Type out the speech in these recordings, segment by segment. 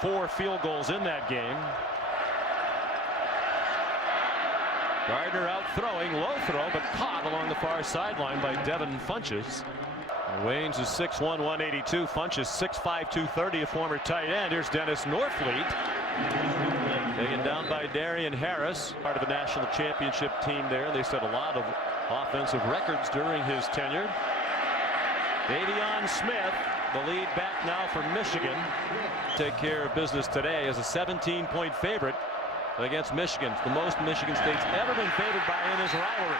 Four field goals in that game. Gardner out throwing, low throw, but caught along the far sideline by Devin Funches. Waynes is 6'1", 182. Funches 6'5", 230, a former tight end. Here's Dennis Norfleet. Taken down by Darian Harris, part of a national championship team there. They set a lot of offensive records during his tenure. Davion Smith, the lead back now for Michigan. Take care of business today as a 17-point favorite against Michigan. It's the most Michigan State's ever been favored by in this rivalry.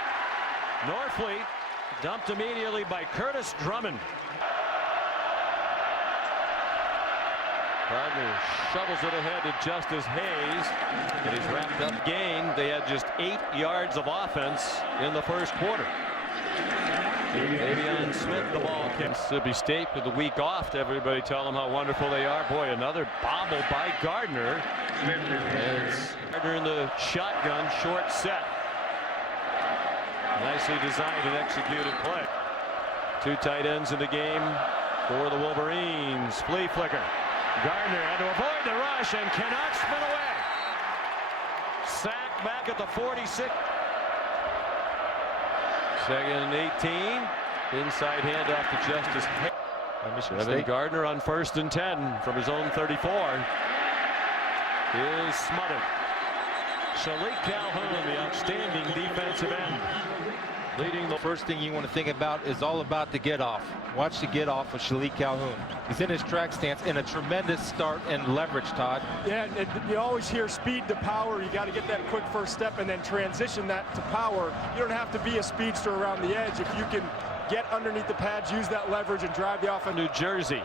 Norfleet dumped immediately by Curtis Drummond. Gardner shovels it ahead to Justice Hayes, and he's wrapped up gain. They had just 8 yards of offense in the first quarter. Davion Smith, the ball kick. Mississippi State with the week off. Everybody tell them how wonderful they are. Boy, another bobble by Gardner. It's Gardner in the shotgun, short set. Nicely designed and executed play. 2 tight ends in the game for the Wolverines. Flea flicker. Gardner had to avoid the rush and cannot spin away. Sack back at the 46. Second and 18. Inside handoff to Justice Hayes. Evan Gardner on 1st and 10 from his own 34. Is smothered. Shalik Calhoun, the outstanding defensive end, leading the first thing you want to think about is all about the get off. Watch the get off of Shalik Calhoun. He's in his track stance in a tremendous start and leverage, Todd. Yeah, and you always hear speed to power. You got to get that quick first step and then transition that to power. You don't have to be a speedster around the edge. If you can get underneath the pads, use that leverage and drive the offense. New Jersey.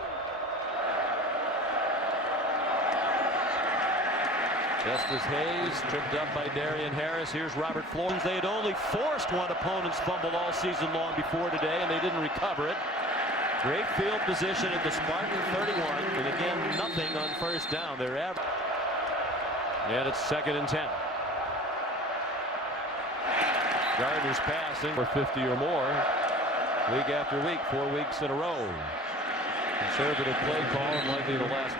Justice Hayes tripped up by Darian Harris. Here's Robert Florence. They had only forced one opponent's fumble all season long before today, and they didn't recover it. Great field position at the Spartan 31, and again, nothing on first down. They're average. And it's 2nd and 10. Gardner's passing for 50 or more week after week, 4 weeks in a row. Conservative play call and likely the last.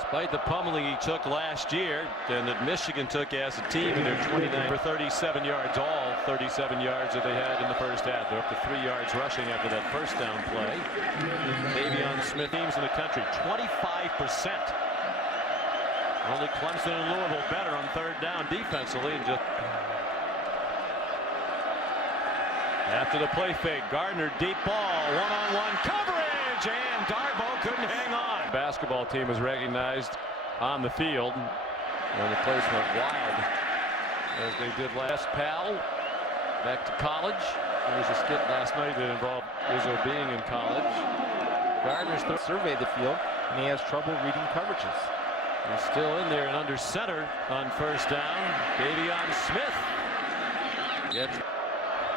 Despite the pummeling he took last year and that Michigan took as a team in their 29 for 37 yards, all 37 yards that they had in the first half. They're up to 3 yards rushing after that first down play. Davion Smith teams in the country 25%. Only Clemson and Louisville better on 3rd down defensively. And just after the play fake, Gardner deep ball, one-on-one coverage, and Darboh couldn't hang on. The basketball team was recognized on the field when the place went wild, as they did last. Pal back to college. There was a skit last night that involved Izzo being in college. Gardner's surveyed the field, and he has trouble reading coverages. He's still in there and under center on first down. Davion Smith gets.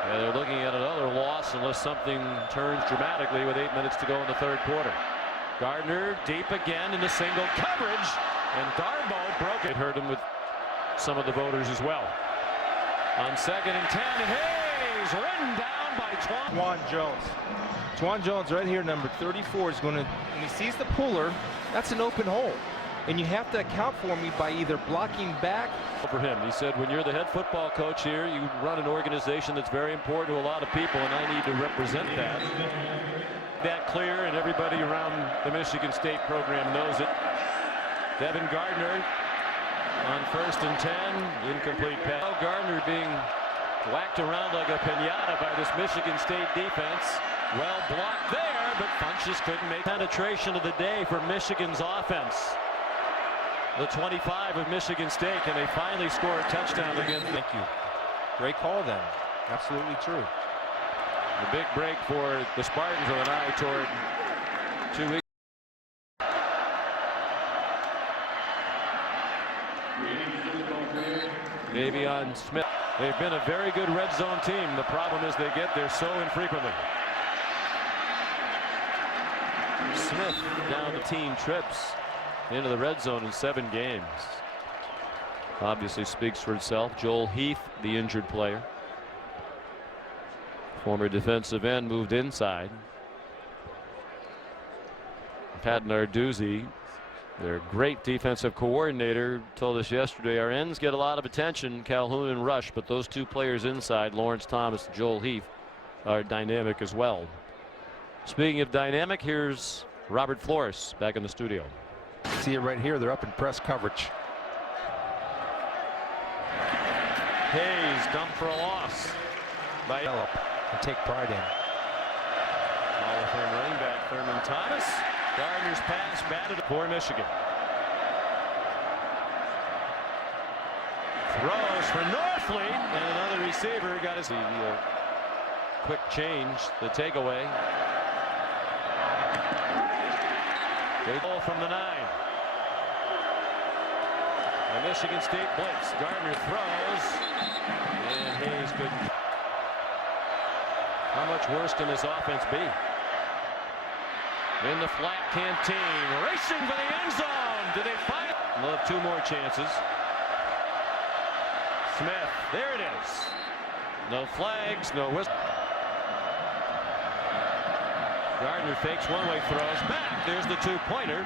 Yeah, they're looking at another loss unless something turns dramatically with 8 minutes to go in the 3rd quarter. Gardner deep again in the single coverage, and Darboh broke it. Hurt him with some of the voters as well. On 2nd and 10, Hayes ridden down by Twan Jones. Twan Jones right here, number 34, is going to, when he sees the puller, that's an open hole. And you have to account for me by either blocking back. For him, he said, when you're the head football coach here, you run an organization that's very important to a lot of people, and I need to represent that. That clear, and everybody around the Michigan State program knows it. Devin Gardner on 1st and 10, incomplete pass. Gardner being whacked around like a piñata by this Michigan State defense. Well blocked there, but Funches couldn't make penetration of the day for Michigan's offense. The 25 of Michigan State, and they finally score a touchdown against. Thank you. Great call then. Absolutely true. The big break for the Spartans with an eye toward 2 weeks. Davion Smith. They've been a very good red zone team. The problem is they get there so infrequently. Smith down to team trips into the red zone in 7 games. Obviously speaks for itself. Joel Heath, the injured player. Former defensive end moved inside. Pat Narduzzi, their great defensive coordinator, told us yesterday our ends get a lot of attention, Calhoun and Rush, but those two players inside, Lawrence Thomas and Joel Heath, are dynamic as well. Speaking of dynamic, here's Robert Flores back in the studio. See it right here. They're up in press coverage. Hayes dumped for a loss by Develop and take pride in. Hall of Fame running back Thurman Thomas. Gardner's pass batted for Michigan. Throws for Norfleet, and another receiver got his quick change, the takeaway. Big goal from the 9. A Michigan State blitz. Gardner throws, and Hayes couldn't. How much worse can this offense be? In the flat canteen, racing for the end zone. Do they find it? They'll have 2 more chances. Smith, there it is. No flags, no whistle. Gardner fakes one-way throws back. There's the 2-pointer.